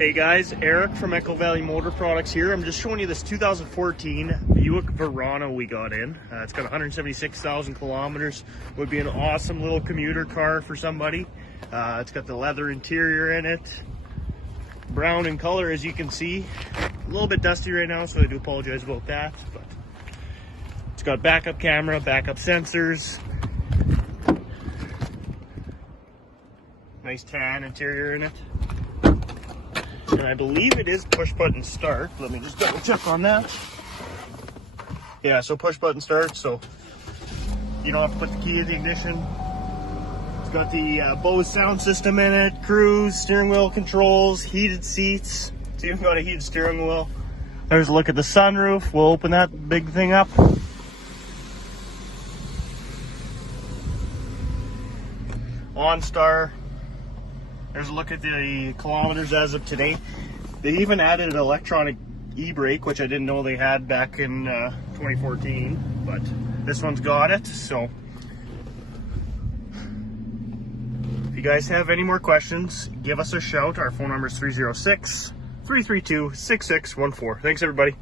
Hey guys, Eric from Echo Valley Motor Products here. I'm just showing you this 2014 Buick Verano we got in. It's got 176,000 kilometers. Would be an awesome little commuter car for somebody. It's got the leather interior in it. Brown in color, as you can see. A little bit dusty right now, so I do apologize about that. But it's got backup camera, backup sensors. Nice tan interior in it. And I believe it is push button start. Let me just double check on that. Yeah, so push button start, so you don't have to put the key in the ignition. It's got the Bose sound system in it, cruise, steering wheel controls, heated seats. It's even got a heated steering wheel. There's a look at the sunroof. We'll open that big thing up. OnStar. There's a look at the kilometers as of today. They even added an electronic e-brake, which I didn't know they had back in 2014, but this one's got it. So if you guys have any more questions, give us a shout. Our phone number is 306-332-6614. Thanks, everybody.